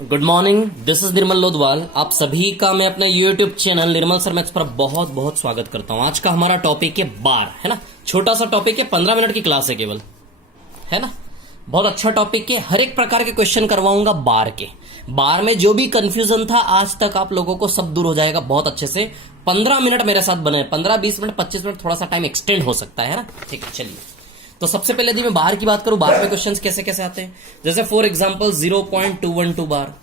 Good morning, this is निर्मल लोधवाल। आप सभी का मैं अपने यूट्यूब चैनल निर्मल सर मैथ्स पर बहुत बहुत स्वागत करता हूं। आज का हमारा टॉपिक है बार, है ना। छोटा सा टॉपिक है, 15 मिनट की क्लास है केवल, है ना। बहुत अच्छा टॉपिक है। हर एक प्रकार के क्वेश्चन करवाऊंगा बार के। बार में जो भी कंफ्यूजन था आज तक आप लोगों को सब दूर हो जाएगा बहुत अच्छे से। 15 मिनट मेरे साथ बने, 15-20 मिनट 25 मिनट, थोड़ा सा टाइम एक्सटेंड हो सकता है ना। ठीक है, चलिए। तो सबसे पहले यदि मैं बाहर की बात करूं, बाहर में क्वेश्चंस कैसे कैसे आते हैं। जैसे फॉर एग्जांपल 0.212 बार,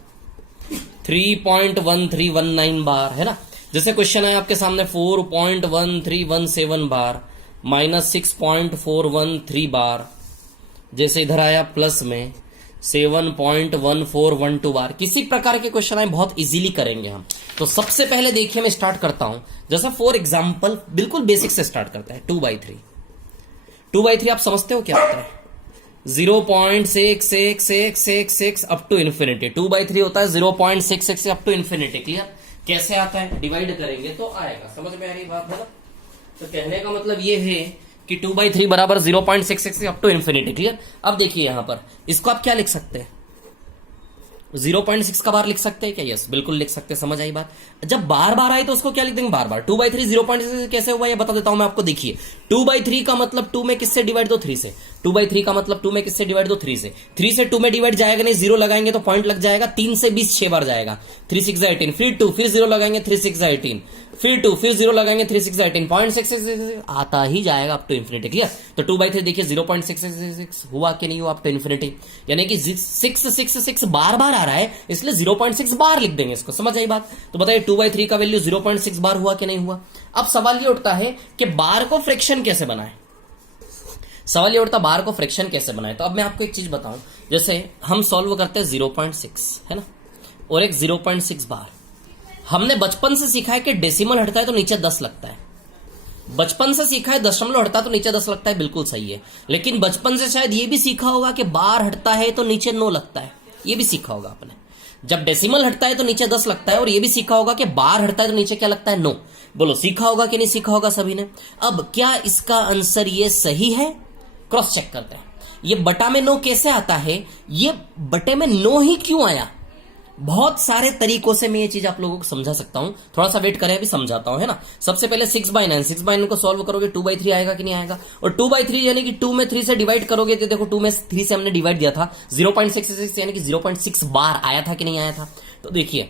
3.1319 बार, है ना। जैसे क्वेश्चन है आपके सामने 4.1317 बार, -6.413 बार। जैसे इधर आया प्लस में 7.1412 बार। किसी प्रकार के क्वेश्चन आए बहुत इजीली करेंगे हम। तो सबसे पहले देखिए मैं स्टार्ट करता हूं। जैसा फॉर एग्जांपल बिल्कुल बेसिक से स्टार्ट करता है। 2/3 आप समझते हो क्या होता है। 0.6666 अप टू इन्फिनिटी। 2/3 होता है 0.66 अप टू इन्फिनिटी। क्लियर? कैसे आता है, डिवाइड करेंगे तो आएगा। समझ में आ रही बात है ना। तो कहने का मतलब ये है कि 2/3 बराबर 0.66 अप टू इन्फिनिटी। क्लियर? अब देखिए यहां पर इसको आप क्या लिख सकते हैं, 0.6 का बार लिख सकते हैं क्या? यस, बिल्कुल लिख सकते हैं। समझ आई बात। जब बार बार आए तो उसको क्या लिख देंगे, बार बार। 2/3 0.6 कैसे हुआ ये बता देता हूं मैं आपको। देखिए 2/3 का मतलब 2 में किससे डिवाइड दो, 3 से। 2/3 का मतलब 2 में किससे डिवाइड दो, 3 से। 3 से 2 में डिवाइड जाएगा नहीं, 0 लगाएंगे तो पॉइंट लग जाएगा। 3 से 20 6 बार जाएगा, 3 6 18, फिर 2, फिर 0 लगाएंगे, 3 6 18, फिर 2, फिर 0 लगाएंगे, 3 6 18, 0.66 आता ही जाएगा अप टू इन्फिनिटी। क्लियर? तो 2/3 देखिए 0.66 हुआ कि नहीं हुआ अप टू इन्फिनिटी। यानी कि 666 बार बार आ रहा है, इसलिए 0.6 बार लिख देंगे इसको। समझ आई बात। तो बताइए 2/3 का वैल्यू 0.6 बार हुआ कि नहीं हुआ। अब सवाल ये उठता है कि बार को फ्रैक्शन कैसे बनाए। सवाल ये उठता बार को फ्रैक्शन कैसे बनाए। तो अब मैं आपको एक चीज बताऊं। जैसे हम सॉल्व करते हैं 0.6, है ना, और एक 0.6 बार। हमने बचपन से सीखा है कि डेसिमल हटता है तो नीचे 10 लगता है। बचपन से सीखा है दशमलव हटता है तो नीचे 10 लगता है, बिल्कुल सही है। लेकिन बचपन से शायद ये भी सीखा होगा कि बार हटता है तो नीचे 9 लगता है। ये भी सीखा होगा आपने। जब डेसिमल हटता है तो नीचे 10 लगता है, और ये भी सीखा होगा कि बार हटता है तो नीचे क्या लगता है, 9। बोलो सीखा होगा कि नहीं सीखा होगा सभी ने। अब क्या इसका आंसर ये सही है? क्रॉस चेक करते हैं। ये बटा में 9 कैसे आता है, ये बटे में 9 ही क्यों आया। बहुत सारे तरीकों से मैं ये चीज आप लोगों को समझा सकता हूं। थोड़ा सा वेट करें, अभी समझाता हूं, है ना। सबसे पहले 6/9 को सॉल्व करोगे 2/3 आएगा कि नहीं आएगा। और 2/3 यानी कि 2 में 3 से डिवाइड करोगे तो देखो 2 में 3 से हमने डिवाइड दिया था, 0.66 यानी कि 0.6 बार आया था कि नहीं आया था। तो देखिए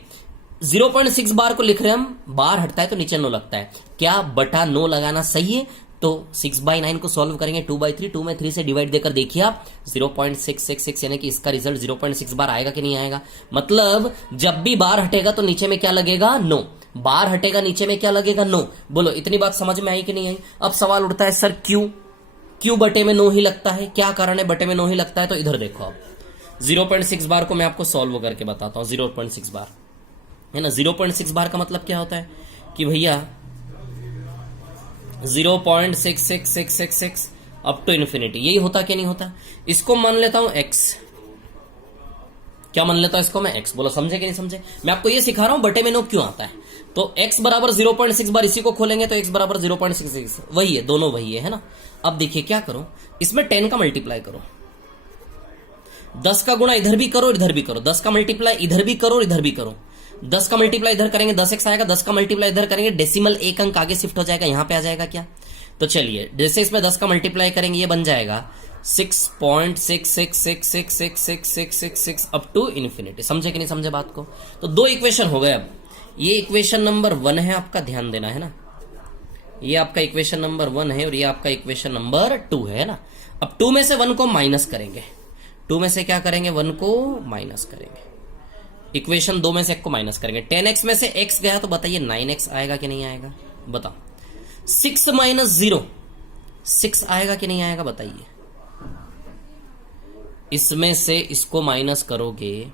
0.6 बार को लिख रहे हैं हम, बार हटता है तो नीचे 9 लगता है। क्या बटा 9 लगाना सही है? तो 6/9 को सॉल्व करेंगे 2/3, 2 में 3 से डिवाइड देकर देखिए आप 0.666 यानी कि इसका रिजल्ट 0.6 बार आएगा कि नहीं आएगा। मतलब जब भी बार हटेगा तो नीचे में क्या लगेगा, 9। बार हटेगा नीचे में क्या लगेगा, 9। बोलो इतनी बात समझ में आई कि नहीं आई। अब सवाल उठता है सर क्यों बटे में 9 ही लगता है, क्या कारण है बटे में 9 ही लगता है। तो इधर देखो आप 0.6 बार को मैं आपको सॉल्व करके बताता हूं। 0.6 बार, है ना। 0.6 बार का मतलब क्या होता है कि भैया 0.66666 अप टू इन्फिनिटी, यही होता क्या नहीं होता। इसको मान लेता हूं x। क्या मान लेता हूं इसको मैं, x। बोलो समझे कि नहीं समझे। मैं आपको ये सिखा रहा हूं बटे में 9 क्यों आता है। तो x बराबर 0.6 बार, इसी को खोलेंगे तो x बराबर 0.66, वही है, दोनों वही है ना। अब देखिए क्या करो, इसमें 10 का मल्टीप्लाई करो, 10 का गुणा इधर भी करो इधर भी करो, 10 का मल्टीप्लाई इधर भी करो इधर भी करो। 10 का मल्टीप्लाई इधर करेंगे 10x आएगा, 10 का मल्टीप्लाई इधर करेंगे डेसिमल एक अंक आगे शिफ्ट हो जाएगा, यहां पे आ जाएगा क्या। तो चलिए जैसे इसमें 10 का मल्टीप्लाई करेंगे ये बन जाएगा 6.66666666 अप टू इन्फिनिटी। समझे कि नहीं समझे बात को। तो 2 इक्वेशन हो गए। अब ये इक्वेशन नंबर 1 है, आपका ध्यान देना है ना। ये आपका इक्वेशन नंबर 1 है और ये आपका इक्वेशन नंबर 2 है ना। अब 2 में से 1 को माइनस करेंगे, 2 में से क्या करेंगे, 1 को माइनस करेंगे। इक्वेशन 2 में से 1 को माइनस करेंगे। 10x में से x गया तो बताइए 9x आएगा कि नहीं आएगा, बताओ। 6 - 0 6 आएगा कि नहीं आएगा बताइए। इसमें से इसको माइनस करोगे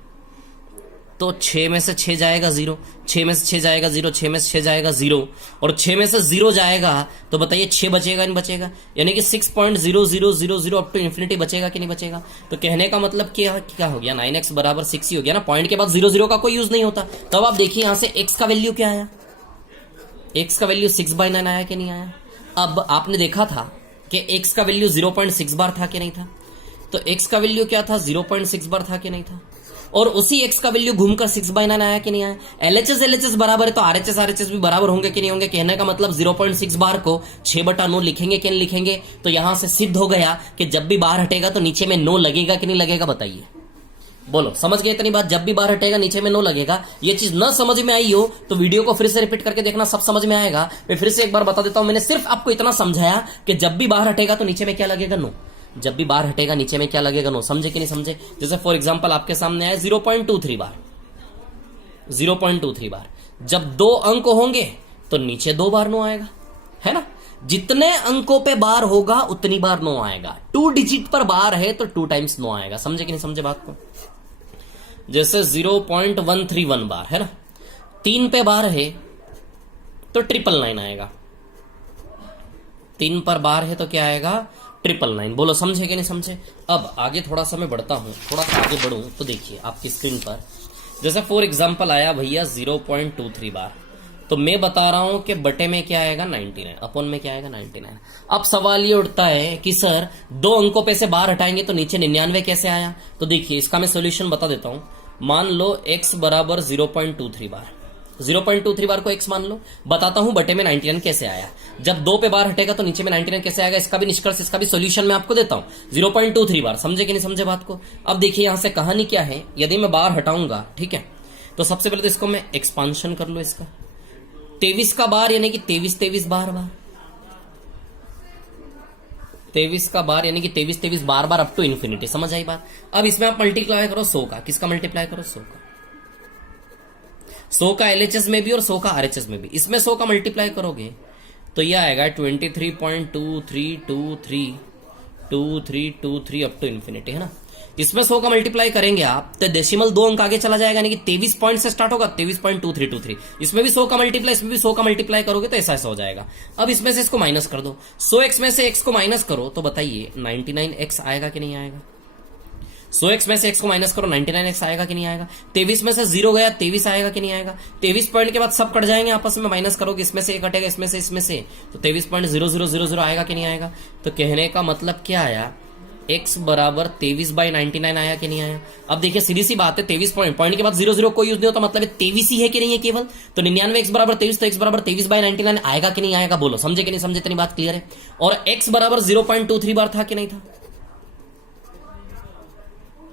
तो 6 में से 6 जाएगा 0, 6 में से 6 जाएगा 0, 6 में से 6 जाएगा 0, और 6 में से 0 जाएगा तो बताइए 6 बचेगा नहीं बचेगा। यानी कि 6.0000 अप टू इन्फिनिटी बचेगा कि नहीं बचेगा। तो कहने का मतलब क्या हो गया, 9x बराबर 6 ही हो गया ना। पॉइंट के बाद 0 का कोई यूज नहीं होता। तो अब आप देखिए यहां से x का वैल्यू क्या आया, x का वैल्यू 6/9 आया कि नहीं आया। अब आपने देखा था कि x का वैल्यू 0.6 बार था कि नहीं था। तो x का वैल्यू क्या था, 0.6 बार था कि नहीं था। और उसी x का वैल्यू घूमकर 6/9 आया कि नहीं आया। LHS बराबर है तो RHS भी बराबर होंगे कि नहीं होंगे। कहने का मतलब 0.6 बार को 6/9 लिखेंगे कि नहीं लिखेंगे। तो यहां से सिद्ध हो गया कि जब भी बार हटेगा तो नीचे में 9 लगेगा कि नहीं लगेगा, बताइए, बोलो, समझ गए इतनी बात। जब भी बार हटेगा नीचे में 9 लगेगा। ये चीज न समझ में आई हो तो वीडियो को फिर से रिपीट करके देखना, सब समझ में आएगा। मैं फिर से एक बार बता देता हूं, मैंने सिर्फ आपको इतना समझाया कि जब भी बाहर हटेगा तो नीचे में क्या लगेगा, 9। जब भी बाहर हटेगा नीचे में क्या लगेगा, 9। समझे कि नहीं समझे। जैसे फॉर एग्जांपल आपके सामने आया 0.23 बार, 0.23 बार। जब 2 अंक होंगे तो नीचे 2 बार 9 आएगा, है ना। जितने अंकों पे बार होगा उतनी बार 9 आएगा। 2 डिजिट पर बार है तो 2 टाइम्स 9 आएगा। समझे कि नहीं समझे बात को। जैसे 0.131 बार है ना, 3 पे बार है तो 999 आएगा। 3 पर बार है तो क्या आएगा, 999। बोलो समझे कि नहीं समझे। अब आगे थोड़ा सा मैं बढ़ता हूं, थोड़ा सा आगे बढ़ूं तो देखिए आपकी स्क्रीन पर, जैसे फॉर एग्जांपल आया भैया 0.23 बार, तो मैं बता रहा हूं कि बटे में क्या आएगा 99, अपन में क्या आएगा 99। अब सवाल ये उठता है कि सर 2 अंकों पे से बार हटाएंगे तो नीचे 99 कैसे आया। तो देखिए इसका मैं सोल्यूशन बता देता हूं। मान लो x बराबर 0.23 बार, 0.23 बार को x मान लो। बताता हूं बटे में 99 कैसे आया। जब 2 पे बार हटेगा तो नीचे में 99 कैसे आएगा, इसका भी निष्कर्ष, इसका भी सोल्यूशन मैं आपको देता हूं। 0.23 बार, समझे कि नहीं समझे बात को। अब देखिए यहां से कहानी क्या है, यदि मैं बार हटाऊंगा, ठीक है, तो सबसे पहले तो इसको मैं एक्सपांशन कर लो इसका। 23 का बार यानी कि 23 बार 23 का बार यानी कि 23 बार अप टू इन्फिनिटी। समझ आई बात। अब इसमें आप मल्टीप्लाई करो 100 का। किसका मल्टीप्लाई करो, 100 का। 100 का LHS में भी और 100 का RHS में भी। इसमें 100 का मल्टीप्लाई करोगे तो यह आएगा 23.232323 अप टू इन्फिनिटी, है ना। इसमें 100 का मल्टीप्लाई करेंगे आप तो डेसिमल 2 अंक आगे चला जाएगा, यानी कि 23 पॉइंट से स्टार्ट होगा, 23.2323। इसमें भी 100 का मल्टीप्लाई, इसमें भी 100 का मल्टीप्लाई करोगे तो ऐसा हो जाएगा। अब इसमें से इसको माइनस कर दो, 100x में से x को माइनस करो तो बताइए 99x आएगा कि नहीं आएगा। 100x में से x को माइनस करो, 99x आएगा कि नहीं आएगा। 23 में से 0 गया, 23 आएगा कि नहीं आएगा। 23 पॉइंट के बाद सब कट जाएंगे आपस में, माइनस करोगे, इसमें से एक कटेगा, इसमें से तो 23.0000 आएगा कि नहीं आएगा। तो कहने का मतलब क्या आया, x बराबर 23/99 आया कि नहीं आया। अब देखिए सीधी सी बात है, 23 पॉइंट के बाद 0 कोई यूज नहीं होता, मतलब 23 ही है कि नहीं है केवल। तो 99x बराबर 23, तो x बराबर 23/99 आएगा कि नहीं आएगा। बोलो समझे कि नहीं समझे, इतनी बात क्लियर है। और x बराबर 0.23 बार था कि नहीं था।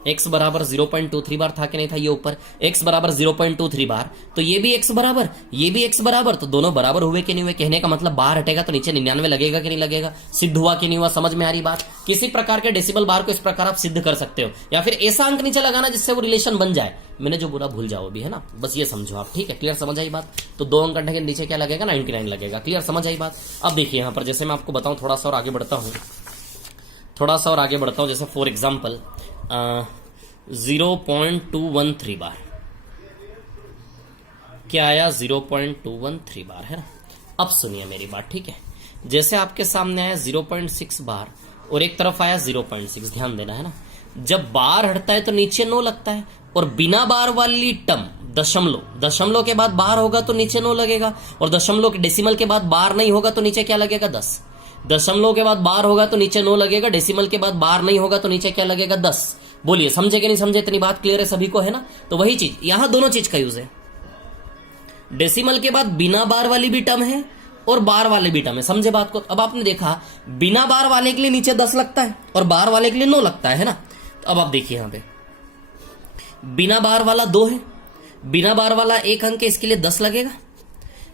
x बराबर 0.23 बार था कि नहीं था। ये ऊपर x बराबर 0.23 बार, तो ये भी x बराबर, ये भी x बराबर, तो दोनों बराबर हुए कि नहीं हुए। कहने का मतलब बार हटेगा तो नीचे 99 लगेगा कि नहीं लगेगा। सिद्ध हुआ कि नहीं हुआ, समझ में आ रही बात। किसी प्रकार के डेसिमल बार को इस प्रकार आप सिद्ध कर सकते हो, या फिर ऐसा अंक नीचे लगाना जिससे वो रिलेशन बन जाए। मैंने जो बोला भूल जाओ भी, है ना, बस ये समझो आप, ठीक है। क्लियर समझ आई बात। तो 2 अंक कटने के नीचे क्या लगेगा, 99 लगेगा। क्लियर समझ आई बात। अब देखिए यहां पर जैसे मैं आपको बताऊं, थोड़ा सा और आगे बढ़ता हूं, जैसे फॉर एग्जाम्पल 0.213 बार क्या आया, 0.213 बार, है ना। अब सुनिए मेरी बात, ठीक है। जैसे आपके सामने आया 0.6 बार और एक तरफ आया 0.6, ध्यान देना, है ना। जब बार हटता है तो नीचे 9 लगता है, और बिना बार वाली टर्म दशमलव के बाद बार होगा तो नीचे 9 लगेगा, और दशमलव के डेसिमल के बाद बार नहीं होगा तो नीचे क्या लगेगा, 10। दशमलव के बाद बार होगा तो नीचे 9 लगेगा, डेसिमल के बाद बार नहीं होगा तो नीचे क्या लगेगा, 10। बोलिए समझे कि नहीं समझे, इतनी बात क्लियर है सभी को, है ना। तो वही चीज यहां दोनों चीज का यूज है। डेसिमल के बाद बिना बार वाली भी टर्म है और बार वाले भी टर्म है, समझे बात को। अब आपने देखा बिना बार वाले के लिए नीचे 10 लगता है और बार वाले के लिए 9 लगता है ना। तो अब आप देखिए यहां पे बिना बार वाला 2 है, बिना बार वाला 1 अंक है, इसके लिए 10 लगेगा।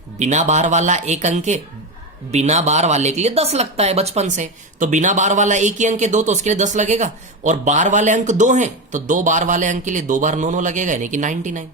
बिना बार वाला 1 अंक है, बिना बार वाले के लिए 10 लगता है बचपन से, तो बिना बार वाला 1 ही अंक है 2, तो उसके लिए 10 लगेगा। और बार वाले अंक 2 हैं तो 2 बार वाले अंक के लिए 2 बार 9 लगेगा, यानी कि 99।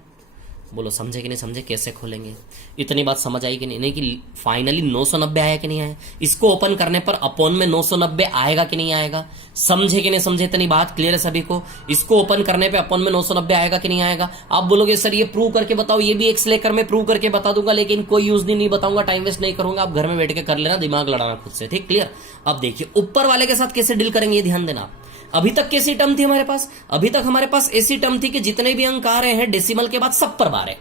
बोलो समझे कि नहीं समझे, कैसे खोलेंगे। इतनी बात समझ आई कि नहीं कि फाइनली 990 आया कि नहीं आया। इसको ओपन करने पर अपॉन में 990 आएगा कि नहीं आएगा, समझे कि नहीं समझे, इतनी बात क्लियर है सभी को। इसको ओपन करने पे अपॉन में 990 आएगा कि नहीं आएगा। आप बोलोगे सर ये प्रूव करके बताओ, ये भी एक्स लेकर मैं प्रूव करके बता दूंगा, लेकिन कोई यूज नहीं बताऊंगा, टाइम वेस्ट नहीं करूंगा, आप घर में बैठ के कर लेना, दिमाग लड़ाना खुद से, ठीक, क्लियर। अब देखिए ऊपर वाले के साथ कैसे डील करेंगे, ये ध्यान देना। अभी तक कैसी टर्म थी हमारे पास, अभी तक हमारे पास ऐसी टर्म थी कि जितने भी अंक आ रहे हैं डेसिमल के बाद सब पर बार है,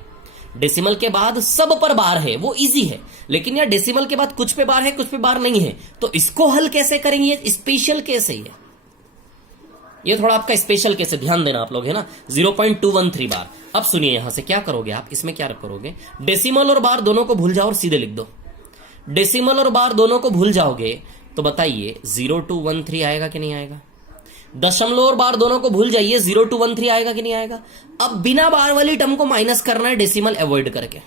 डेसिमल के बाद सब पर बार है, वो इजी है। लेकिन यार डेसिमल के बाद कुछ पे बार है, कुछ पे बार नहीं है, तो इसको हल कैसे करेंगे, स्पेशल केस है ये। ये थोड़ा आपका स्पेशल केस है, ध्यान देना आप लोग, है ना। 0.213 बार। अब सुनिए यहां से क्या करोगे आप, इसमें क्या करोगे, डेसिमल और बार दोनों को भूल जाओ और सीधे लिख दो। डेसिमल और बार दोनों को भूल जाओगे तो बताइए 0213 आएगा कि नहीं आएगा। दशमलव और बार दोनों को भूल जाइए, 0213 आएगा कि नहीं आएगा। अब बिना बार वाली टर्म को माइनस करना है डेसिमल अवॉइड करके।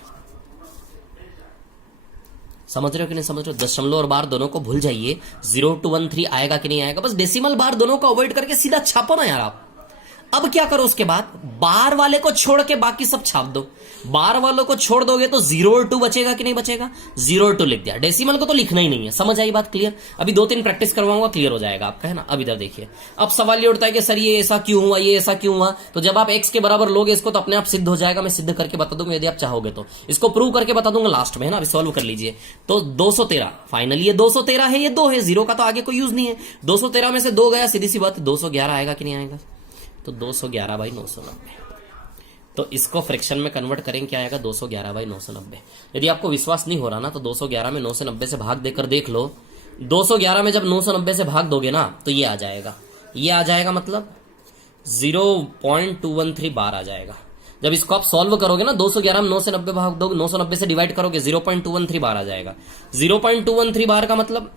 समझ रहे हो कि नहीं समझ रहे हो। दशमलव और बार दोनों को भूल जाइए, 0213 आएगा कि नहीं आएगा। बस डेसिमल बार दोनों को अवॉइड करके सीधा छापो ना यार आप। अब क्या करो, उसके बाद बार वाले को छोड़ के बाकी सब छाप दो। बार वालों को छोड़ दोगे तो 0 और 2 बचेगा कि नहीं बचेगा। 0 और 2 लिख दिया, डेसिमल को तो लिखना ही नहीं है। समझ आई बात, क्लियर। अभी 2-3 प्रैक्टिस करवाऊंगा, क्लियर हो जाएगा आपका, है ना। अब इधर देखिए, अब सवाल ये उठता है कि सर ये ऐसा क्यों हुआ, ये ऐसा क्यों हुआ। तो जब आप x के बराबर लोगे इसको तो अपने आप सिद्ध हो जाएगा। मैं सिद्ध करके बता दूंगा यदि आप चाहोगे तो, इसको प्रूव करके बता दूंगा लास्ट में, है ना। अभी सॉल्व कर लीजिए। तो 213 फाइनली ये 213 है, ये 2 है, 0 का तो आगे कोई यूज नहीं है। 213 में से 2 गया, सीधी सी बात 211 आएगा कि नहीं आएगा। तो 211/990। तो इसको फ्रैक्शन में कन्वर्ट करेंगे, क्या आएगा 211/990। यदि आपको विश्वास नहीं हो रहा ना तो 211 में 990 से भाग देकर देख लो। 211 में जब 990 से भाग दोगे ना तो ये आ जाएगा, ये आ जाएगा, मतलब 0.213 बार आ जाएगा। जब इसको आप सॉल्व करोगे ना, 211 में 990 भाग दोगे, 990 से डिवाइड करोगे, 0.213 बार आ जाएगा। 0.213 बार का मतलब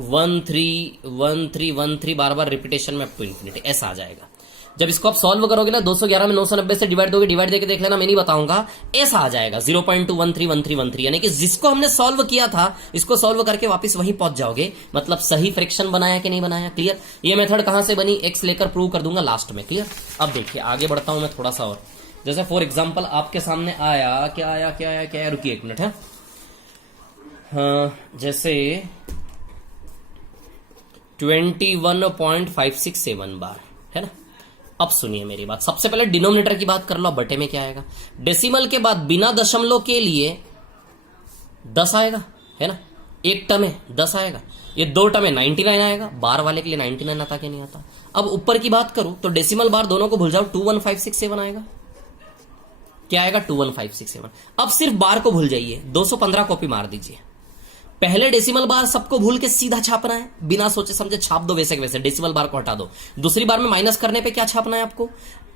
131313 बार बार रिपीटेशन में अप टू इन्फिनिटी, ऐसा आ जाएगा। जब इसको आप सॉल्व करोगे ना, 211 में 990 से डिवाइड दोगे, डिवाइड देके देख लेना, मैं नहीं बताऊंगा, ऐसा आ जाएगा 0.2131313। यानी कि जिसको हमने सॉल्व किया था इसको सॉल्व करके वापस वहीं पहुंच जाओगे। मतलब सही फ्रैक्शन बनाया कि नहीं बनाया, क्लियर। ये मेथड कहां से बनी, एक्स लेकर प्रूव कर दूंगा लास्ट में, क्लियर। अब देखिए आगे बढ़ता हूं मैं थोड़ा सा और। जैसे फॉर एग्जाम्पल आपके सामने आया, क्या आया क्या आया क्या आया, रुकिए 1 मिनट है। हाँ, जैसे 21.567 बार, है ना। अब सुनिए मेरी बात, सबसे पहले डिनोमिनेटर की बात कर लो। बटे में क्या आएगा, डेसिमल के बाद बिना दशमलव के लिए 10 आएगा, है ना। एक टर्म है 10 आएगा, ये 2 टर्म है 99 आएगा। बार वाले के लिए 99 आता कि नहीं आता। अब ऊपर की बात करूं तो डेसिमल बार दोनों को भूल जाओ, 21567 आएगा। क्या आएगा 21567। अब सिर्फ बार को भूल जाइए, 215 कॉपी मार दीजिए। पहले डेसिमल बार सबको भूल के सीधा छापना है, बिना सोचे समझे छाप दो वैसे के वैसे, डेसिमल बार को हटा दो। दूसरी बार में माइनस करने पे क्या छापना है आपको,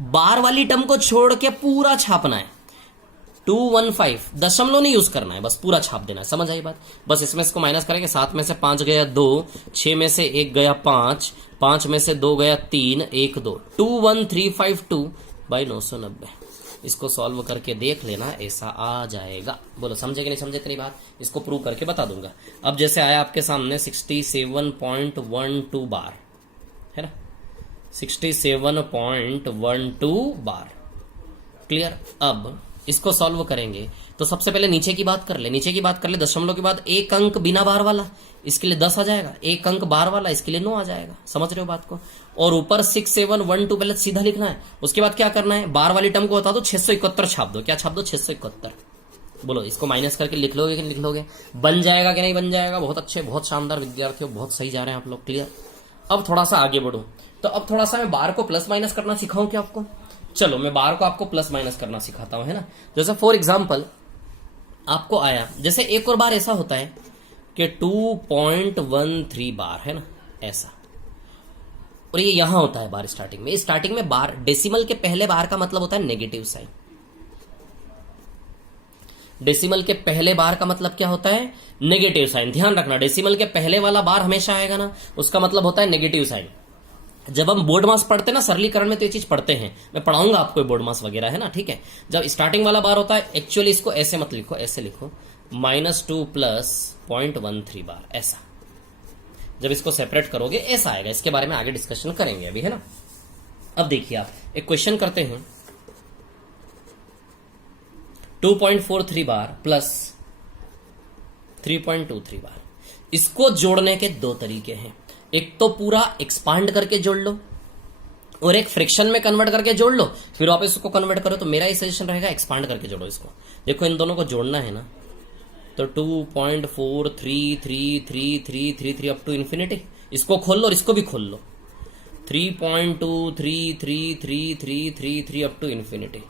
बार वाली टर्म को छोड़ के पूरा छापना है। 215 दशमलव नहीं यूज करना है, बस पूरा छाप देना है। समझ आई बात। बस इसमें इसको माइनस करेंगे, 7 में से 5 गया 2, 6 में से 1 गया 5, 5 में से 2 गया 3, 1 2, 21352/990। इसको सॉल्व करके देख लेना, ऐसा आ जाएगा। बोलो समझे कि नहीं समझे इतनी बात, इसको प्रूव करके बता दूंगा। अब जैसे आया आपके सामने 67.12 बार, है ना, 67.12 बार, क्लियर। अब इसको सॉल्व करेंगे तो सबसे पहले नीचे की बात कर ले, नीचे की बात कर ले। दशमलव के बाद एक अंक बिना बार वाला, इसके लिए 10 आ जाएगा। एक अंक बार वाला, इसके लिए 9 आ जाएगा। समझ रहे हो बात को। और ऊपर 6712 पहले सीधा लिखना है। उसके बाद क्या करना है, बार वाली टर्म को बता दो, 671 छाप दो। क्या छाप दो, 671। बोलो इसको माइनस करके लिख लोगे कि नहीं लिख लोगे, बन जाएगा कि नहीं बन जाएगा। बहुत अच्छे, बहुत शानदार विद्यार्थी हो, बहुत सही जा रहे हैं आप लोग, क्लियर। अब थोड़ा सा आगे बढ़ो, तो अब थोड़ा सा मैं बार को प्लस माइनस करना सिखाऊं क्या आपको। चलो मैं बार को आपको प्लस माइनस करना सिखाता हूं, है ना। जैसे फॉर एग्जाम्पल आपको आया, जैसे एक और बार ऐसा होता है कि 2.13 बार, है ना, ऐसा। और ये यहां होता है बार स्टार्टिंग में। स्टार्टिंग में बार, डेसिमल के पहले बार का मतलब होता है नेगेटिव साइन। डेसिमल के पहले बार का मतलब क्या होता है, नेगेटिव साइन। ध्यान रखना, डेसिमल के पहले वाला बार हमेशा आएगा ना, उसका मतलब होता है नेगेटिव साइन। जब हम बोर्ड मास पढ़ते हैं ना सरलीकरण में, तो ये चीज पढ़ते हैं, मैं पढ़ाऊंगा आपको बोर्ड मास वगैरह, है ना, ठीक है। जब स्टार्टिंग वाला बार होता है, एक्चुअली इसको ऐसे मत लिखो, ऐसे लिखो, -2 + 0.13 बार, ऐसा। जब इसको सेपरेट करोगे ऐसा आएगा। इसके बारे में आगे डिस्कशन करेंगे अभी, है ना। अब देखिए आप एक क्वेश्चन करते हैं, 2.43 बार प्लस 3.23 बार। इसको जोड़ने के 2 तरीके हैं। एक तो पूरा एक्सपांड करके जोड़ लो, और एक फ्रैक्शन में कन्वर्ट करके जोड़ लो, फिर वापस इसको कन्वर्ट करो। तो मेरा ही सजेशन रहेगा एक्सपांड करके जोड़ो इसको। देखो इन दोनों को जोड़ना है ना, तो 2.433333 अप टू इन्फिनिटी। इसको खोल लो और इसको भी खोल लो, 3.2333333 अप टू इन्फिनिटी।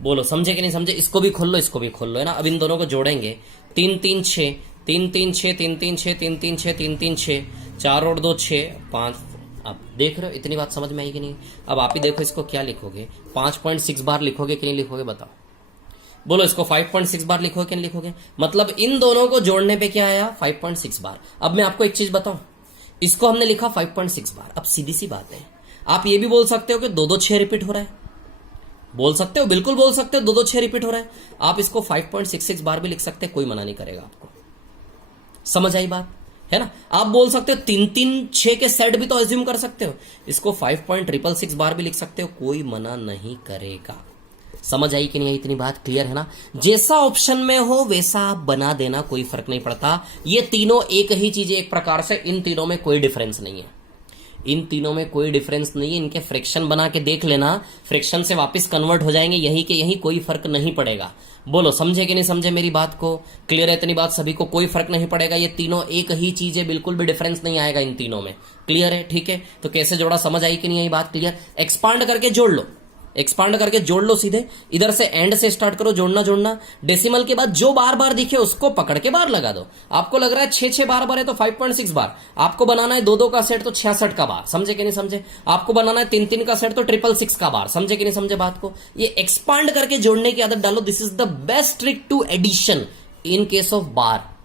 बोलो समझे कि नहीं समझे। इसको भी खोल लो, इसको भी खोल लो, है ना। अब इन दोनों को जोड़ेंगे, 3 3 6 3 3 6 3 3 6 3 3 6 3 3 6, 4 और 2 6, 5 अब देख रहे हो इतनी बात समझ में आई कि नहीं? अब आप ही देखो इसको क्या लिखोगे, 5.6 बार लिखोगे कि नहीं लिखोगे बताओ? बोलो इसको 5.6 बार लिखोगे कि नहीं लिखोगे? मतलब इन दोनों को जोड़ने पे क्या आया? 5.6 बार। अब मैं आपको एक चीज बताऊं, इसको हमने लिखा 5.6 बार। अब सीधी सी बात है, आप ये भी बोल सकते हो कि 2-2-6 रिपीट हो रहा है, बोल सकते हो, बिल्कुल बोल सकते हो 2-2-6 रिपीट हो रहा है। आप इसको 5.66 बार भी लिख सकते हैं, कोई मना नहीं करेगा आपको। समझ आई बात है ना? आप बोल सकते हो 3-3-6 के सेट भी तो एज्यूम कर सकते हो, इसको 5.666 बार भी लिख सकते हो, कोई मना नहीं करेगा। समझ आई कि नहीं आई? इतनी बात क्लियर है ना? जैसा ऑप्शन में हो वैसा आप बना देना, कोई फर्क नहीं पड़ता। ये तीनों एक ही चीज है एक प्रकार से, इन तीनों में कोई डिफरेंस नहीं है, इन तीनों में कोई डिफरेंस नहीं है। इनके फ्रैक्शन बना के देख लेना, फ्रैक्शन से वापस कन्वर्ट हो जाएंगे यही के यही, कोई फर्क नहीं पड़ेगा। बोलो समझे कि नहीं समझे मेरी बात को? क्लियर है इतनी बात सभी को? कोई फर्क नहीं पड़ेगा, ये तीनों एक ही चीज है, बिल्कुल भी डिफरेंस नहीं आएगा इन तीनों में। क्लियर है? ठीक है, तो कैसे जोड़ा समझ आई कि नहीं आई बात? क्लियर? एक्सपांड करके जोड़ लो, एक्सपांड करके जोड़ लो सीधे, इधर से एंड से स्टार्ट करो जोड़ना। डेसिमल के बाद जो बार बार दिखे उसको पकड़ के बार लगा दो। आपको लग रहा है 6-6 बार है तो 5.6 बार। आपको बनाना है 2-2 का सेट तो 66 का बार। समझे कि नहीं समझे? आपको बनाना है 3-3 का सेट तो 666 का बार। समझे कि नहीं समझे बात को? ये एक्सपांड करके जोड़ने की आदत डालो। This is the best trick to addition in case of bar.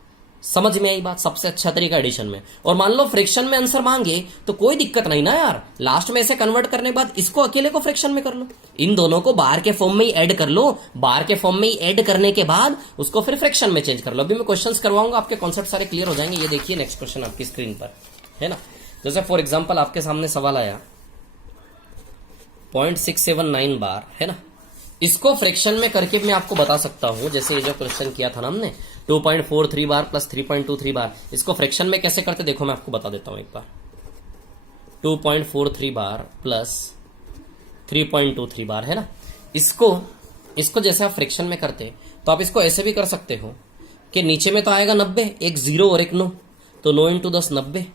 समझ में आई बात? सबसे अच्छा तरीका एडिशन में। और मान लो फ्रैक्शन में आंसर मांगे तो कोई दिक्कत नहीं ना यार, लास्ट में ऐसे कन्वर्ट करने के बाद इसको अकेले को फ्रैक्शन में कर लो, इन दोनों को बार के फॉर्म में ही ऐड कर लो, बार के फॉर्म में ही ऐड करने के बाद उसको फिर फ्रैक्शन में चेंज कर लो। अभी मैं क्वेश्चंस करवाऊंगा, आपके कॉन्सेप्ट सारे क्लियर हो जाएंगे। ये देखिए नेक्स्ट क्वेश्चन आपकी स्क्रीन पर है ना। जैसे फॉर एग्जाम्पल आपके सामने सवाल आया 0.679 बार है ना, इसको फ्रैक्शन में करके मैं आपको बता सकता हूं। जैसे ये जो क्वेश्चन किया था ना हमने 2.43 बार प्लस 3.23 बार, इसको फ्रैक्शन में कैसे करते देखो मैं आपको बता देता हूं एक बार। 2.43 बार प्लस 3.23 बार है ना, इसको जैसे आप फ्रैक्शन में करते तो आप इसको ऐसे भी कर सकते हो कि नीचे में तो आएगा 90, एक 0 और एक 9, तो 9 × 10 90।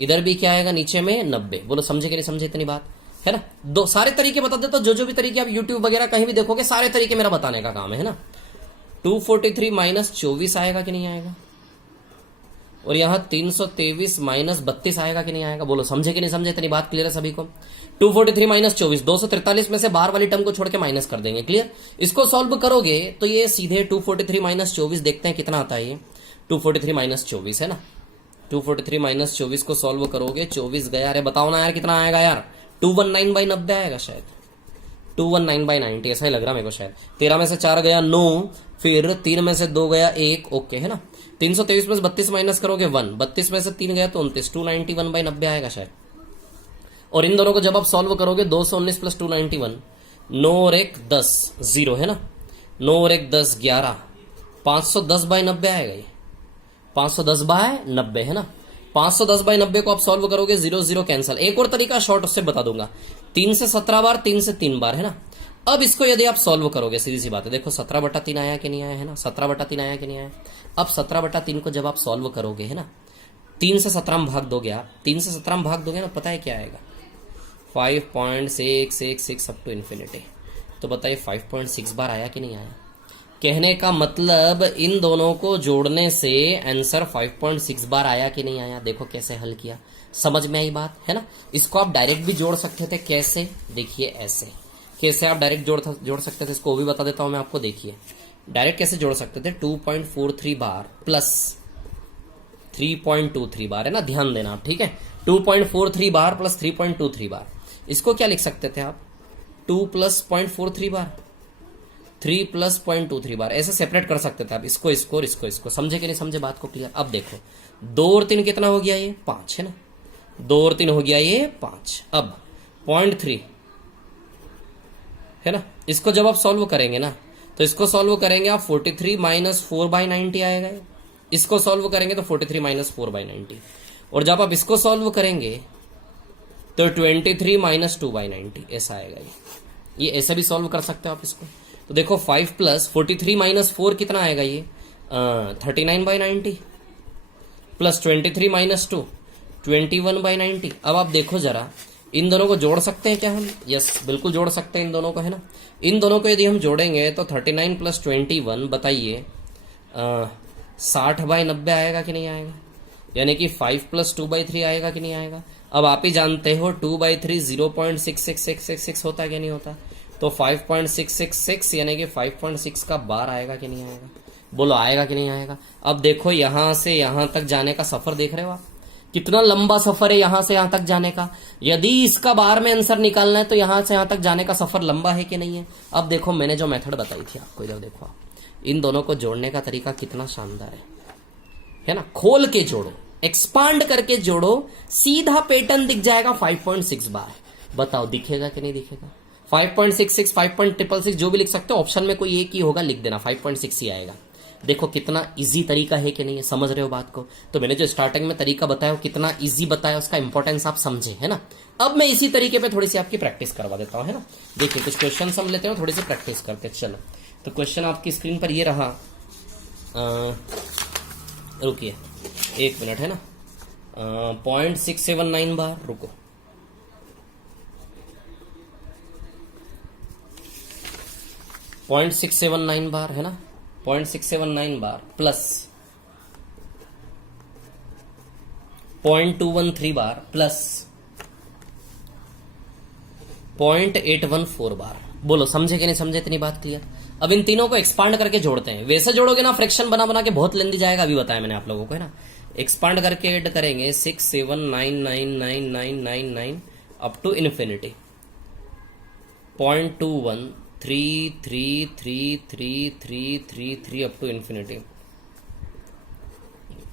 इधर भी क्या आएगा नीचे में 90। बोलो समझे कि नहीं समझे इतनी बात है ना? दो सारे तरीके बता देता हूं, जो भी तरीके आप यूट्यूब वगैरह कहीं भी देखोगे सारे तरीके मेरा बताने का काम है ना। 243 माइनस 24 आएगा कि नहीं आएगा? और यहां 323 माइनस 32 आएगा कि नहीं आएगा? बोलो समझे कि नहीं समझे? इतनी बात क्लियर है सभी को? 243 माइनस 24, 243 में से बाहर वाली टर्म को छोड़ के माइनस कर देंगे। क्लियर? इसको सॉल्व करोगे तो ये सीधे 243 माइनस 24 देखते हैं कितना आता है। ये 243 माइनस 24 है ना, 243 माइनस 24 को सॉल्व करोगे, 24 गया, अरे बताओ ना यार कितना आएगा यार? 219/90 आएगा शायद, 219/90 ऐसा ही लग रहा मेरे को शायद। 13 में से 4 गया 9, फिर 3 में से 2 गया 1, ओके है ना। 323 में से 32 माइनस करोगे 1, 32 में से 3 गया तो 29, 291/90 आएगा शायद। और इन दोनों को जब आप सॉल्व करोगे 219 प्लस 291, 9 और 1 10, 0 है ना, 9 और 1 10 11, 510/90 आएगा ये, 510/90 है ना। 510/90 को आप सॉल्व करोगे 0 0 कैंसिल। एक और तरीका शॉर्ट उससे बता दूंगा, 3 से 17 बार, 3 से 3 बार है ना। अब इसको यदि आप सॉल्व करोगे सीधी सी बात है, देखो 17/3 आया कि नहीं आया है ना, 17/3 आया कि नहीं आया। अब 17/3 को जब आप सॉल्व करोगे है ना, 3 से 17 में भाग दोगे आप, 3 से 17 में भाग दोगे ना, पता है क्या आएगा? 5.666 अप टू इन्फिनिटी। तो बताइए 5.6 बार आया कि नहीं आया? कहने का मतलब इन दोनों को जोड़ने से आंसर 5.6 बार आया कि नहीं आया? देखो कैसे हल किया, समझ में आई बात है ना। इसको आप डायरेक्ट भी जोड़ सकते थे, कैसे? देखिए ऐसे कैसे आप डायरेक्ट जोड़ सकते थे, इसको भी बता देता हूं मैं आपको। देखिए डायरेक्ट कैसे जोड़ सकते थे, 2.43 बार प्लस 3.23 बार है ना, ध्यान देना आप, ठीक है। 2.43 बार प्लस 3.23 बार, इसको क्या लिख सकते थे आप? 2 प्लस 0.43 बार, 3 प्लस 0.23 बार, ऐसे सेपरेट कर सकते थे आप, इसको इसको और इसको। समझे कि नहीं समझे बात को? क्लियर? अब देखो 2 और 3 कितना हो गया? ये 5 है ना, 2 और 3 हो गया ये 5। अब 0.3 है ना, इसको जब आप सॉल्व करेंगे ना, तो इसको सॉल्व करेंगे आप 43 माइनस 4/90 आएगा। इसको सॉल्व करेंगे तो 43 माइनस 4/90, और जब आप इसको सॉल्व करेंगे तो 23 माइनस 2/90 ऐसा आएगा। ये ऐसे भी सॉल्व कर सकते हो आप इसको। तो देखो 5 प्लस 43 माइनस 4 कितना आएगा? ये 39/90 प्लस 23 माइनस 2 21/90। अब आप देखो जरा, इन दोनों को जोड़ सकते हैं क्या हम? यस बिल्कुल जोड़ सकते हैं इन दोनों को, है ना। इन दोनों को यदि हम जोड़ेंगे तो 39 प्लस 21 बताइए 60/90 आएगा कि नहीं आएगा? यानी कि 5 प्लस 2/3 आएगा कि नहीं आएगा? अब आप ही जानते हो 2/3 0.66666 होता है क्या नहीं होता, तो 5.666 यानी कि 5.6 का बार आएगा कि नहीं आएगा, बोलो आएगा कि नहीं आएगा। अब देखो यहां से यहां तक जाने का सफर देख रहे हो आप, कितना लंबा सफर है यहां से यहां तक जाने का। यदि इसका बार में आंसर निकालना है तो यहां से यहां तक जाने का सफर लंबा है कि नहीं है। अब देखो मैंने जो मेथड बताई थी आपको, इधर देखो आप, इन दोनों को जोड़ने का तरीका कितना शानदार है ना। खोल के जोड़ो, एक्सपांड करके जोड़ो, सीधा पैटर्न दिख जाएगा 5.6 बार। बताओ दिखेगा कि नहीं दिखेगा। 5.66 5.666 जो भी लिख सकते हो, ऑप्शन में कोई एक ही होगा, लिख देना 5.6 ही आएगा। देखो कितना इजी तरीका है कि नहीं है, समझ रहे हो बात को। तो मैंने जो स्टार्टिंग में तरीका बताया कितना इजी बताया, उसका इंपॉर्टेंस आप समझे है ना। अब मैं इसी तरीके पे थोड़ी सी आपकी प्रैक्टिस करवा देता हूं, है ना। देखिए कुछ क्वेश्चन हम लेते हैं, थोड़ी सी प्रैक्टिस करते हैं। चलो तो क्वेश्चन आपकी स्क्रीन पर ये रहा, रुकिए 1 मिनट, है ना। 0.679 बार, रुको, .679 बार है ना, 0.679 बार प्लस 0.213 बार प्लस 0.814 बार। बोलो समझे कि नहीं समझे, इतनी बात क्लियर। अब इन तीनों को एक्सपांड करके जोड़ते हैं। वैसे जोड़ोगे ना फ्रैक्शन बना बना के बहुत लेंदी जाएगा, अभी बताया मैंने आप लोगों को, है ना। एक्सपांड करके ऐड करेंगे 6799999 up to infinity 0.2133333333 up to infinity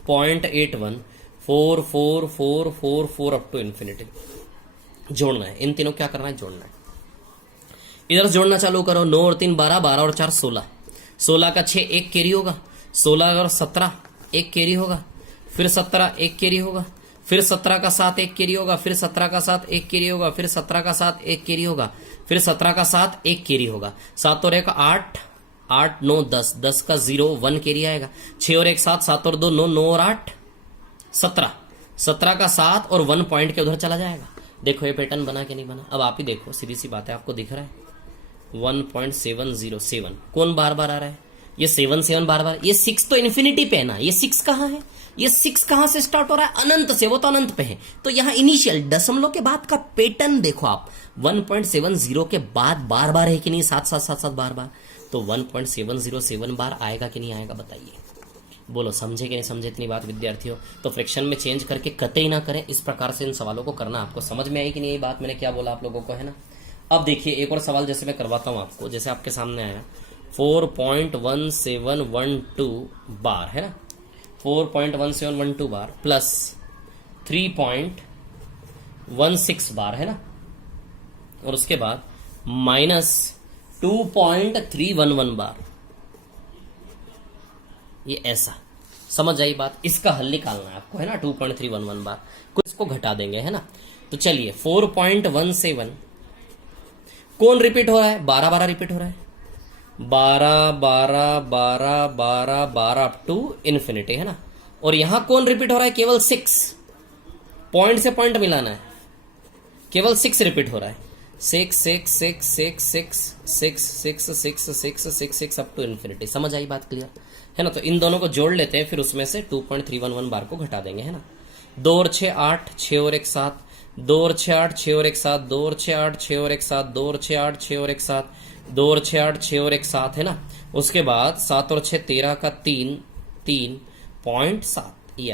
0.81444444 up to infinity. जोड़ना है इन तीनों, क्या करना है, जोड़ना है। इधर जोड़ना चालू करो, 9 और 3 12, 12 और 4 16, 16 का 6 1 कैरी होगा, 16 और 17 1 कैरी होगा, फिर 17 1 कैरी होगा, फिर 17 का 7 1 कैरी होगा, फिर 17 का 7 1 कैरी होगा, फिर 17 का 7 1 कैरी होगा, फिर 17 का 7 1 कैरी होगा, 7 और 1 8, 8 9 10, 10 का 0 1 कैरी आएगा, 6 और 1 7, 7 और 2 9, 9 और 8 17, 17 का 7 और 1 पॉइंट के उधर चला जाएगा। देखो ये पैटर्न बना कि नहीं बना। अब आप ही देखो, सीधी सी बात है, आपको दिख रहा है 1.707, कौन बार बार आ रहा है, ये 7 7 बार बार। ये 6 तो इन्फिनिटी पे है ना, ये 6 कहां है, ये 6 कहां से स्टार्ट हो रहा है, अनंत से, वो तो अनंत पे है। तो यहां इनिशियल दशमलव के बाद का पैटर्न देखो आप, 1.70 के बाद बार बार है कि नहीं, 7 7 7 7 बार बार। तो 1.707 बार आएगा कि नहीं आएगा, बताइए। बोलो समझे कि नहीं समझे इतनी बात विद्यार्थियों। तो फ्रैक्शन में चेंज करके कतई ना करें, इस प्रकार से इन सवालों को करना। आपको समझ में आई कि नहीं ये बात, मैंने क्या बोला आप लोगों को, है ना। अब देखिए एक और सवाल जैसे मैं करवाता हूं आपको, जैसे आपके सामने आया 4.1712 बार, है ना, 4.1712 बार प्लस 3.16 बार, है ना, और उसके बाद माइनस 2.311 बार। ये ऐसा समझ आई बात। इसका हल निकालना है आपको, है ना, 2.311 बार। कुछ इसको घटा देंगे, है ना। तो चलिए 4.17 कौन रिपीट हो रहा है, 12 12 रिपीट हो रहा है, 12 12 12 12 12 अप टू इन्फिनिटी, है ना। और यहां कौन रिपीट हो रहा है, केवल 6, पॉइंट से पॉइंट मिलाना है, केवल 6 रिपीट हो रहा है, 6 6 6 6 6 6 6 6 6 6 6 अप टू इन्फिनिटी। समझ आई बात क्लियर, है ना। तो इन दोनों को जोड़ लेते हैं, फिर उसमें से 2.311 बार को घटा देंगे, है ना। 2 और 6 8, 6 और 1 7, 2 और 6 8, 6 और 1 7, 2 और 6 8, 6 और 1 7, 2 और 6 8, 6 और 1 7, 2 और 6 8, 6 और 1 7, है ना। उसके बाद 7 और 6 13 का 3 3.7 ये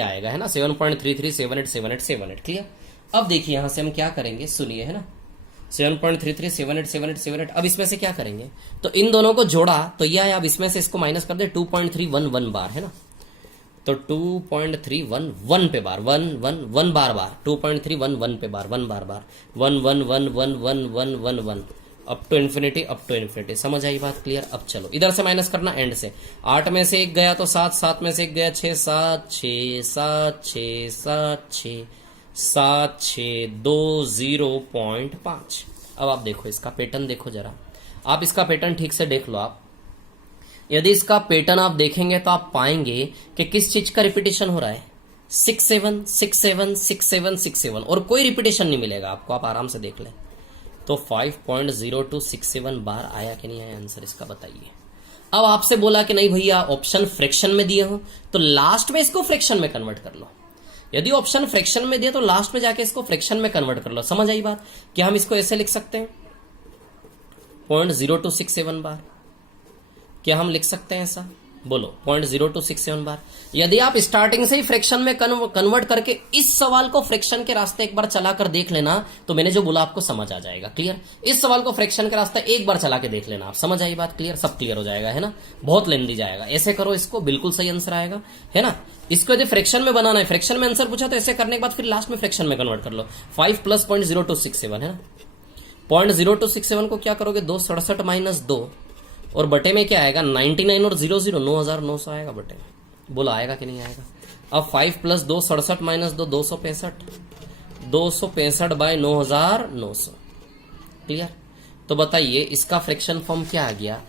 आएगा, है ना। 7.33787878 क्लियर। अब देखिए यहां से हम क्या करेंगे, सुनिए, है ना, 7.33787878। अब इसमें से क्या करेंगे, तो इन दोनों को जोड़ा तो ये आया, अब इसमें से इसको माइनस कर दे, 2.311 बार, है ना। तो 2.311 पे बार, 1 1 1 बार बार, 2.311 पे bar, 1 bar bar, 1 1 1 1 1 1 1 1 up to infinity, up to infinity. समझ आई बात क्लियर। अब चलो इधर से माइनस करना एंड से, 8 में से 1 गया तो 7, 7 में से 1 गया 6, 7 6 7 6 7 6 7 6 2 0.5। अब आप देखो इसका पैटर्न, देखो जरा आप इसका पैटर्न ठीक से देख लो आप। यदि इसका पैटर्न आप देखेंगे तो आप पाएंगे कि किस चीज का रिपीटेशन हो रहा है, 6 7 6 7 6 7 6 7, और कोई रिपीटेशन नहीं मिलेगा आपको, आप आराम से देख लें। तो 5.0267 बार आया कि नहीं आया आंसर, इसका बताइए। अब आपसे बोला कि नहीं भैया ऑप्शन फ्रैक्शन में दिए हो, तो लास्ट में इसको फ्रैक्शन में कन्वर्ट कर लो। यदि ऑप्शन फ्रैक्शन में दिया तो लास्ट में जाके इसको फ्रैक्शन में कन्वर्ट कर लो। समझ आई बात? क्या हम इसको ऐसे लिख सकते हैं 0.0267 बार? क्या हम लिख सकते हैं ऐसा? बोलो 0.0267 बार। यदि आप स्टार्टिंग से ही फ्रैक्शन में कन्वर्ट करके इस सवाल को फ्रैक्शन के रास्ते एक बार चला कर देख लेना तो मैंने जो बोला आपको समझ आ जाएगा। क्लियर? इस सवाल को फ्रैक्शन के रास्ते एक बार चला के देख लेना आप, समझ आई बात? क्लियर? सब क्लियर हो जाएगा, है ना? बहुत लेंदी जाएगा। ऐसे करो इसको, बिल्कुल सही आंसर आएगा, है ना? इसको यदि फ्रैक्शन में बनाना है, फ्रैक्शन में आंसर पूछा तो ऐसे करने के बाद फिर लास्ट में फ्रैक्शन में कन्वर्ट कर लो। 5 प्लस 0.0267 है ना? 0.0267 को क्या करोगे, 267 माइनस 2 और बटे में क्या आएगा 99 और 00 9900 आएगा बटे में। बोला आएगा कि नहीं आएगा? अब 5 प्लस 2 67 माइनस 2 265 बाय 9900। क्लियर? तो बताइए इसका फ्रैक्शन फॉर्म क्या आ गया?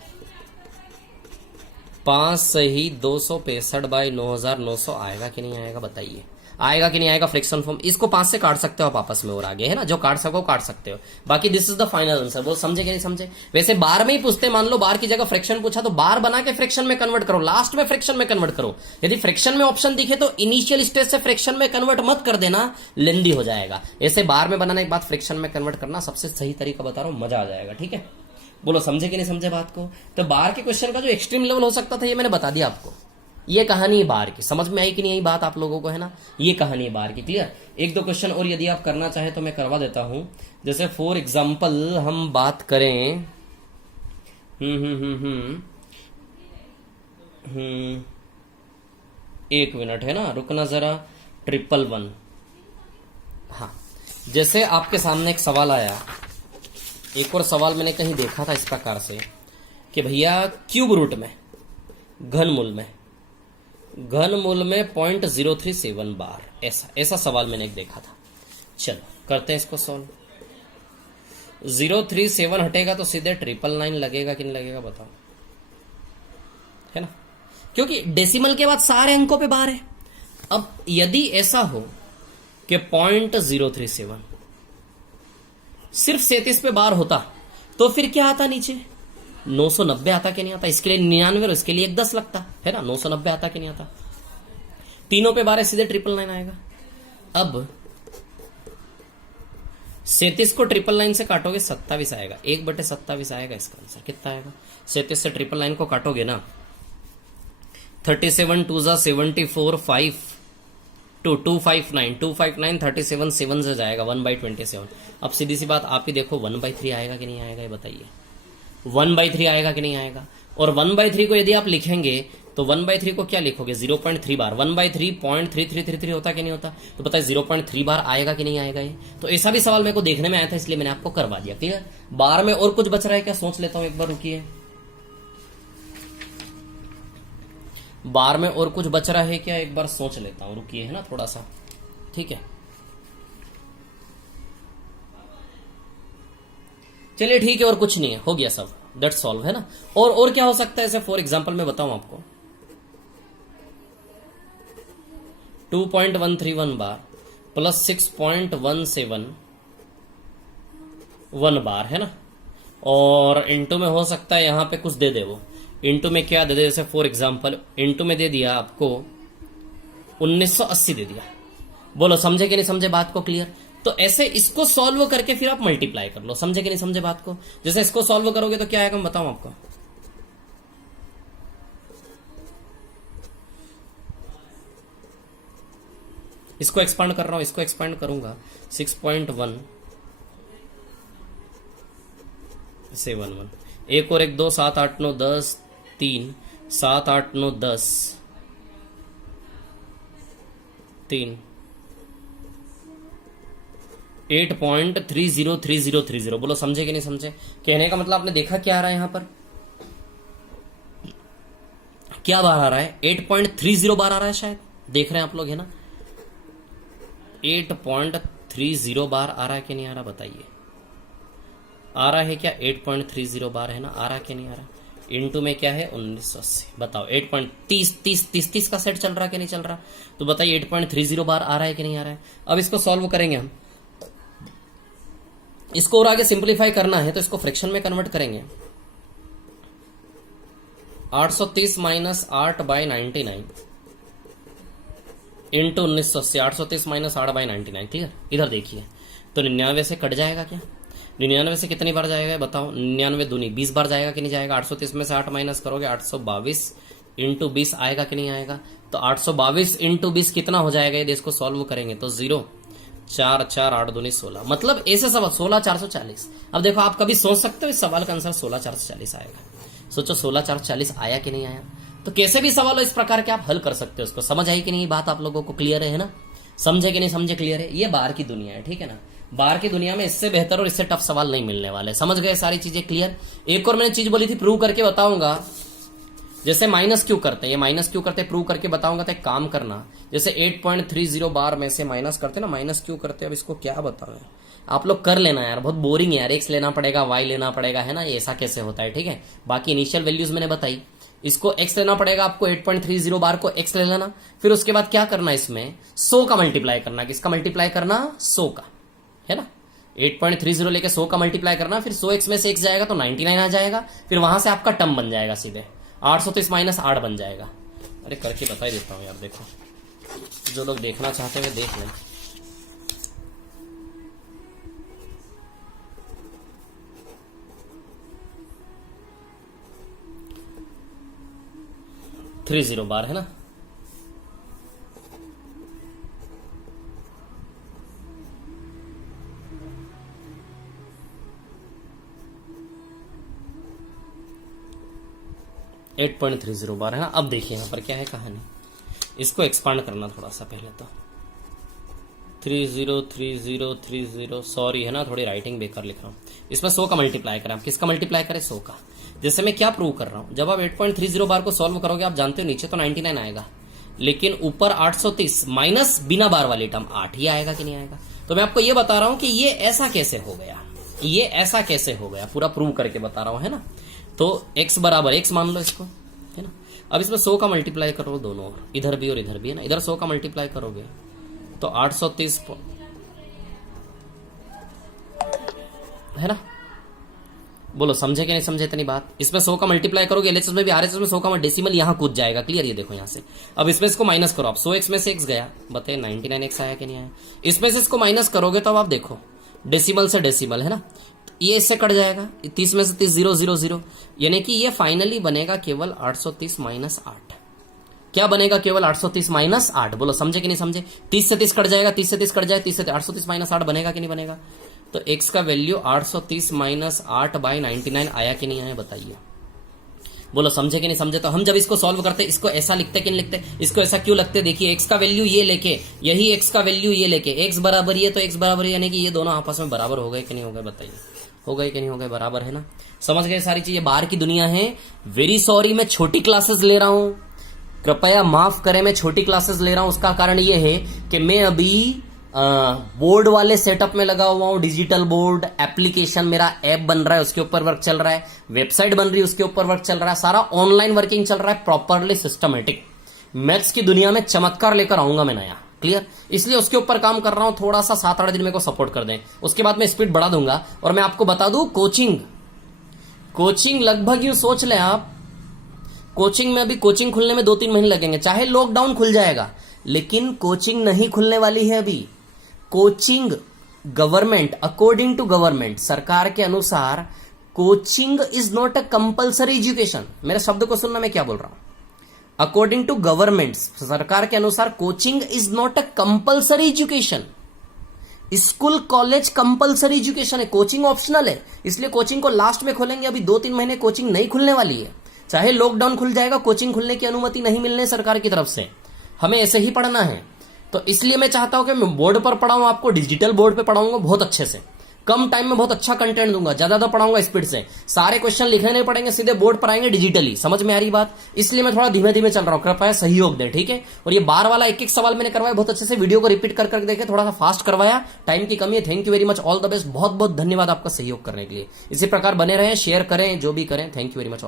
5 सही 265 बाय 9900 आएगा कि नहीं आएगा? बताइए आएगा कि नहीं आएगा फ्रैक्शन फॉर्म? इसको 5 से काट सकते हो आप आपस में और आगे, है ना? जो काट सको काट सकते हो। बाकी this is the final answer. वो समझे कि नहीं समझे? वैसे बार में ही पूछते, मान लो बार की जगह फ्रैक्शन पूछा तो बार बना के फ्रैक्शन में कन्वर्ट करो, लास्ट में फ्रैक्शन में कन्वर्ट करो। यदि फ्रैक्शन में ऑप्शन दिखे तो इनिशियल स्टेज से फ्रैक्शन में कन्वर्ट मत कर देना, लेंदी हो जाएगा। ऐसे बार में बनाने के बाद फ्रैक्शन में कन्वर्ट करना सबसे सही तरीका बता रहा हूं, मजा आ जाएगा। ठीक है? बोलो समझे कि नहीं समझे बात को? तो बार के क्वेश्चन का जो एक्सट्रीम लेवल हो सकता था ये मैंने बता दिया आपको। ये कहानी है बार की, समझ में आई कि नहीं आई बात आप लोगों को, है ना? ये कहानी है बार की। क्लियर? एक दो क्वेश्चन और यदि आप करना चाहे तो मैं करवा देता हूं। जैसे फॉर एग्जांपल हम बात करें एक मिनट, है ना? रुकना जरा। 111। हाँ, जैसे आपके सामने एक सवाल आया, एक और सवाल मैंने कहीं देखा था इस प्रकार से कि भैया क्यूब रूट में घनमूल में 0.037 बार, ऐसा सवाल मैंने एक देखा था। चलो करते हैं इसको सॉल्व। 037 हटेगा तो सीधे 999 लगेगा कि नहीं लगेगा बताओ, है ना? क्योंकि डेसिमल के बाद सारे अंकों पे बार है। अब यदि ऐसा हो कि 0.037 सिर्फ 37 पे बार होता तो फिर क्या आता नीचे? 990 आता कि नहीं आता? इसके लिए 99 और इसके लिए 10 लगता, है ना? 990 आता कि नहीं आता? तीनों पे बार है, सीधे 999 आएगा। अब 37 को 999 से काटोगे 27 आएगा, 1/27 आएगा इसका आंसर। कितना आएगा? 37 से 999 को काटोगे ना, 37 2 जा 74, 5 2 259 259 37 7 से जाएगा 1/27। अब सीधी सी बात आप ही देखो 1/3 आएगा कि नहीं आएगा? ये बताइए 1/3 आएगा कि नहीं आएगा? और 1/3 को यदि आप लिखेंगे तो 1/3 को क्या लिखोगे? 0.3 बार। 1/3 0.3333 होता कि नहीं होता? तो बताइए 0.3 बार आएगा कि नहीं आएगा? ये तो ऐसा भी सवाल मेरे को देखने में आया था, इसलिए मैंने आपको करवा दिया। क्लियर? बार में और कुछ बच रहा है क्या? सोच लेता हूं एक बार, रुकिए। बार में और कुछ बच रहा है क्या? एक बार सोच लेता हूं, रुकिए, है ना? थोड़ा सा, ठीक है? चलिए ठीक है, और कुछ नहीं है, हो गया सब, दैट सॉल्व, है ना? और क्या हो सकता है? ऐसे फॉर एग्जांपल मैं बताऊं आपको, 2.131 बार प्लस 6.171 बार, है ना? और इंटू में हो सकता है यहां पे कुछ दे दे, वो इंटू में क्या दे दे? जैसे फॉर एग्जांपल इंटू में दे दिया आपको 1980 दे दिया। बोलो समझे कि नहीं समझे बात को? क्लियर? तो ऐसे इसको सॉल्व करके फिर आप मल्टीप्लाई कर लो। समझे कि नहीं समझे बात को? जैसे इसको सॉल्व करोगे तो क्या आएगा मैं बताऊं आपको। इसको एक्सपांड कर रहा हूं, इसको एक्सपांड करूंगा 6.171। एक और एक 2 7 8 9 10 3 7 8 9 10 3 8.303030। बोलो समझे कि नहीं समझे? कहने का मतलब आपने देखा क्या आ रहा है यहां पर? क्या बार आ रहा है? 8.30 बार आ रहा है, शायद देख रहे हैं आप लोग, है ना? 8.30 बार आ रहा है कि नहीं आ रहा? बताइए आ रहा है क्या? 8.30 बार है ना? आ रहा कि नहीं आ रहा? इंटू में क्या है? 1980। बताओ 8.30 का सेट चल रहा कि नहीं चल रहा? तो बताइए 8.30 बार आ रहा है कि नहीं आ रहा है? अब इसको सॉल्व करेंगे हम। इसको और आगे सिंप्लीफाई करना है तो इसको फ्रैक्शन में कन्वर्ट करेंगे। 830 माइनस 8/99 इंटू 1980 830 माइनस 8/99 क्लियर। इधर देखिए तो 99 से कट जाएगा क्या? 99 से कितनी बार जाएगा बताओ? 99 दूनी 20 बार जाएगा कि नहीं जाएगा? 830 में से 8 माइनस करोगे 822 इंटू 20 आएगा कि नहीं आएगा? तो 822 इंटू 20 कितना हो जाएगा? यदि इसको सॉल्व करेंगे तो 0 4 4 8 दूनी 16, मतलब ऐसे सवाल 16 440। अब देखो आप कभी सोच सकते हो इस सवाल का आंसर 16 440 आएगा? सोचो 16 440 आया कि नहीं आया? तो कैसे भी सवाल हो इस प्रकार के आप हल कर सकते हो। उसको समझ आई कि नहीं? बात आप लोगों को क्लियर है ना? समझे कि नहीं समझे? क्लियर है? ये बाहर की दुनिया है, ठीक है ना? बाहर की दुनिया में इससे बेहतर और इससे टफ सवाल नहीं मिलने वाले। समझ गए सारी चीजें क्लियर? एक और मैंने चीज बोली थी, प्रूव करके बताऊंगा। जैसे माइनस क्यों करते हैं, ये माइनस क्यों करते हैं प्रूव करके बताऊंगा। तो एक काम करना, जैसे 8.30 बार में से माइनस करते ना, माइनस क्यों करते हैं अब इसको क्या बताओ आप लोग कर लेना यार, बहुत बोरिंग है यार। एक्स लेना पड़ेगा, वाई लेना पड़ेगा, है ना? ये ऐसा कैसे होता है, ठीक है? बाकी इनिशियल वैल्यूज मैंने बताई, इसको x लेना पड़ेगा आपको। 8.30 बार को x ले लेना, फिर उसके बाद क्या करना, इसमें 100 का मल्टीप्लाई करना। किसका मल्टीप्लाई करना? 100 का, है ना? 8.30 लेके 100 का मल्टीप्लाई करना, फिर 100x में से x जाएगा तो 99 आ जाएगा, फिर वहां से आपका टर्म बन जाएगा सीधे 830 माइनस 8 बन जाएगा। अरे करके बता ही देता हूं यार, देखो जो लोग देखना चाहते हुए देख लें। थ्री 30 बार है ना? एट 8.30 बार है ना? अब देखिए यहां पर क्या है कहानी, इसको एक्सपांड करना थोड़ा सा पहले तो। 30 सॉरी है ना, थोड़ी राइटिंग बेकार लिख रहा हूं। इसमें 100 का मल्टीप्लाई करें, आप किसका मल्टीप्लाई करें? 100 का। जैसे मैं क्या प्रूव कर रहा हूं, जब आप 8.30 बार को सॉल्व करोगे आप जानते हो नीचे तो 99 आएगा, लेकिन ऊपर 830 माइनस बिना बार वाली टर्म 8 ही आएगा कि नहीं आएगा? तो मैं आपको ये बता रहा हूं कि ये ऐसा कैसे हो गया, ये ऐसा कैसे हो गया, पूरा प्रूव करके बता रहा हूं, है ना? तो x बराबर x मान लो इसको, है ना? अब इसमें 100 का मल्टीप्लाई करो दोनों ओर, इधर भी और इधर भी, है ना? इधर 100 का मल्टीप्लाई करोगे तो 830 है ना? बोलो समझे कि नहीं समझे इतनी बात? इसमें 100 का मल्टीप्लाई करोगे, एलएचएस में भी आरएचएस में 100 का डेसिमल यहां कूद जाएगा, क्लियर? ये देखो यहां से। अब इसमें इसको माइनस करो आप, 100x में से x गया, बताइए 99x आया कि नहीं आया? इसमें से इसको माइनस करोगे तो अब आप देखो डेसिमल से डेसिमल, है ना? ये इससे कट जाएगा, 30 में से 30 0 0 0, यानी कि ये फाइनली बनेगा केवल 830 माइनस 8। क्या बनेगा? केवल 830 माइनस 8। बोलो समझे कि नहीं समझे? 30 से 30 कट जाएगा, 30 से 30 कट जाए, 30 से 830 माइनस 8 बनेगा कि नहीं बनेगा? तो x का वैल्यू 830 माइनस 8/99 आया कि नहीं आया बताइए? बोलो समझे कि नहीं समझे? तो हम जब इसको सॉल्व करते इसको ऐसा लिखते कि नहीं लिखते? इसको ऐसा क्यों लगते? देखिए x का वैल्यू ये लेके, यही x का वैल्यू ये लेके, x बराबर ये तो x बराबर, यानी कि ये दोनों आपस में बराबर हो गए कि नहीं हो गए बताइए? हो गए कि नहीं हो गए? बराबर है ना? समझ गए सारी चीजें? बाहर की दुनिया है। वेरी सॉरी मैं छोटी क्लासेस ले रहा हूं, कृपया माफ करें, मैं छोटी क्लासेस ले रहा हूं। उसका कारण ये है कि मैं अभी बोर्ड वाले सेटअप में लगा हुआ हूं, डिजिटल बोर्ड एप्लीकेशन, मेरा ऐप बन रहा है, उसके ऊपर वर्क चल रहा है, वेबसाइट बन रही है, उसके ऊपर वर्क चल रहा है, सारा ऑनलाइन वर्किंग चल रहा है, प्रॉपरली सिस्टमेटिक। मैथ्स की दुनिया में चमत्कार लेकर आऊंगा मैं नया, क्लियर? इसलिए उसके ऊपर काम कर रहा हूं, थोड़ा सा 7-8 दिन मेरे को सपोर्ट कर दें, उसके बाद मैं स्पीड बढ़ा दूंगा। और मैं आपको बता दूं, कोचिंग लगभग यूं सोच लें आप, कोचिंग में अभी कोचिंग खुलने में 2-3 महीने लगेंगे, चाहे लॉकडाउन खुल जाएगा, लेकिन कोचिंग नहीं खुलने वाली है अभी। Coaching government, according to government, सरकार के अनुसार coaching is not a compulsory education. मेरे शब्द को सुनना, मैं क्या बोल रहा हूं। अकॉर्डिंग टू गवर्नमेंट, सरकार के अनुसार coaching is not a compulsory education. School college compulsory education है, कोचिंग ऑप्शनल है। इसलिए कोचिंग को लास्ट में खोलेंगे, अभी 2-3 महीने कोचिंग नहीं खुलने वाली है। चाहे लॉकडाउन खुल जाएगा, कोचिंग खुलने की अनुमति नहीं मिलने सरकार की तरफ से, हमें ऐसे ही पढ़ना है। तो इसलिए मैं चाहता हूं कि मैं बोर्ड पर पढ़ाऊं, आपको डिजिटल बोर्ड पे पढ़ाऊंगा बहुत अच्छे से, कम टाइम में बहुत अच्छा कंटेंट दूंगा, ज्यादा पढ़ाऊंगा स्पीड से, सारे क्वेश्चन लिखने नहीं पड़ेंगे, सीधे बोर्ड पर आएंगे डिजिटली। समझ में आ रही बात? इसलिए मैं थोड़ा धीमे धीमे चल रहा हूं, कृपया सहयोग दें, ठीक है? और ये बार वाला एक सवाल मैंने करवाया बहुत अच्छे से, वीडियो को रिपीट कर देखे, थोड़ा सा फास्ट करवाया, टाइम की कमी है। Thank you very much, all the best, बहुत बहुत धन्यवाद आपका सहयोग करने के लिए। इसी प्रकार बने रहें, शेयर करें, जो भी करें। Thank you very much.